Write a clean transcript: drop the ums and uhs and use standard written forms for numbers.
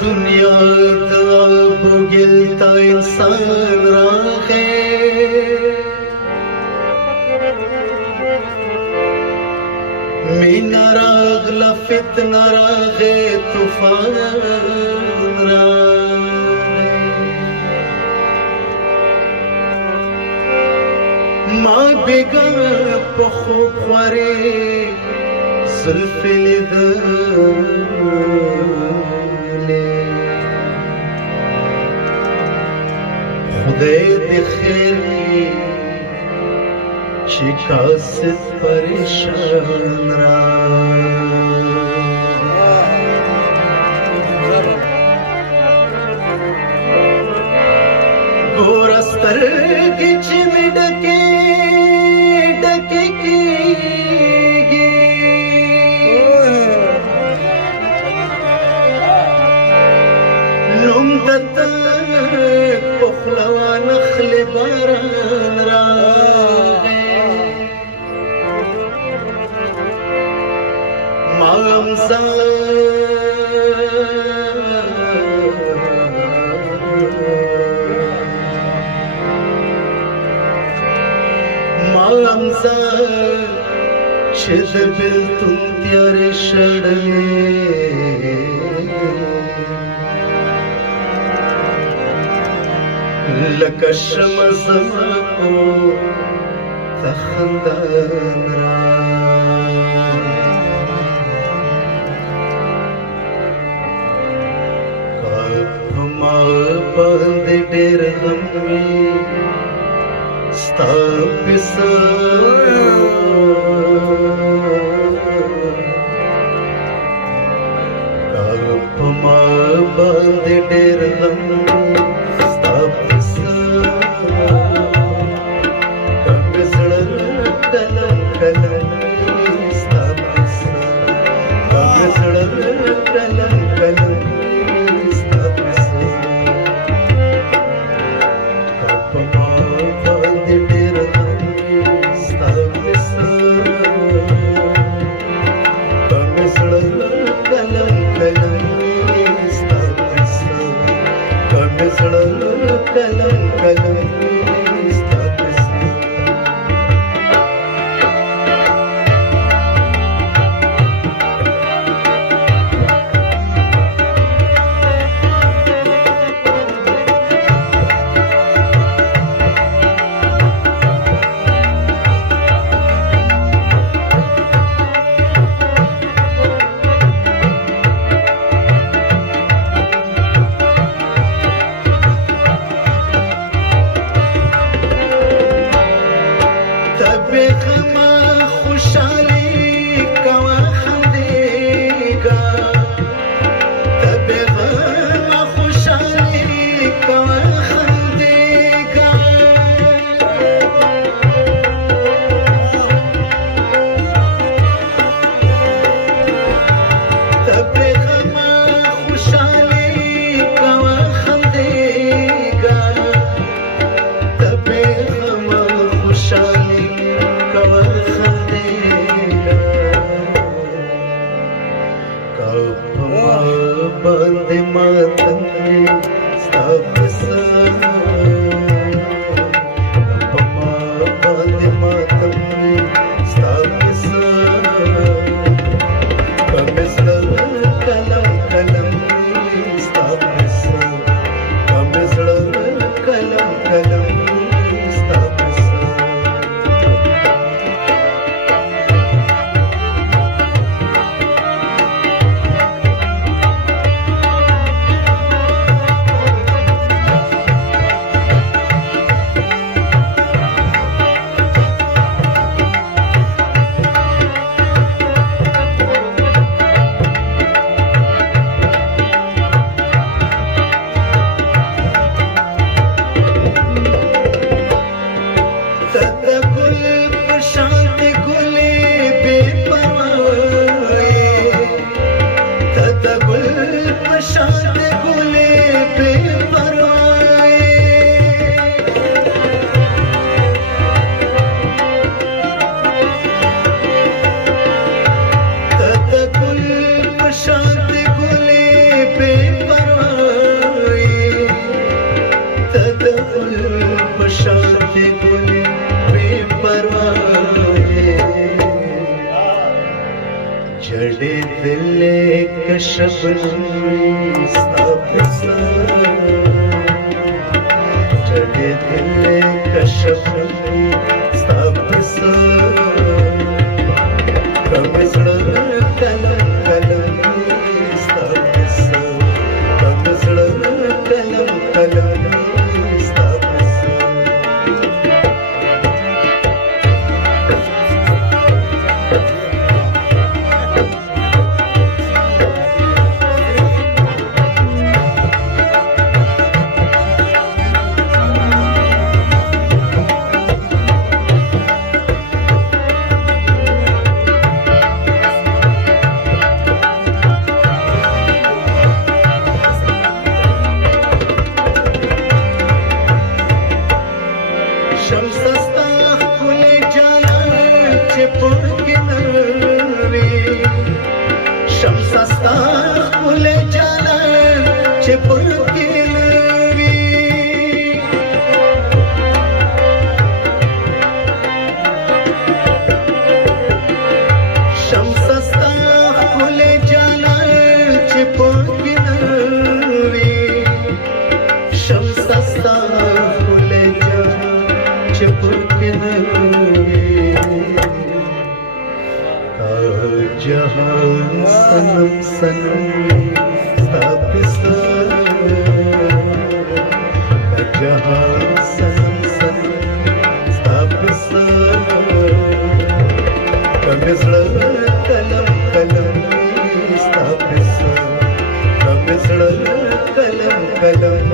दुनिया अब गिलता इंसान राखे मीना रागला फितना रागे तूफान रागे माँ बेगा पखो ख्वारे जुल्फे खुदे दिखेरी शिकायत परेशान गोरस्तर की चिमी डके डके की نمدت بخلوا نخل باران راغي ما امزا شد بلتم تیار شڑے لکه شمس کو تخندان را کاپ ما باندې ډېر غم وي ستا پسا کاپ ما باندې ډېر غم तदपुल पशाते गुल बेपरवाए जड़े दिले कशबनमी स्थापिसा जड़े दिले कशबनमी स्थापिसा कमिसड़ कलम कलम स्थापिसा कमिसड़ कलम कलम स्थापिसा शमसस्ता खुले जाना चिपुर किनारे शमसस्ता खुले जाना चिपुर किनारे शमसस्ता खुले जाना चिपुर किनारे शमसस्ता खुले जाना जहान सनम सनम स्थापिसा जहान सनम सनम स्थापिसा कमिसड़ कलम कलम स्थापिसा कमिसड़ कलम कलम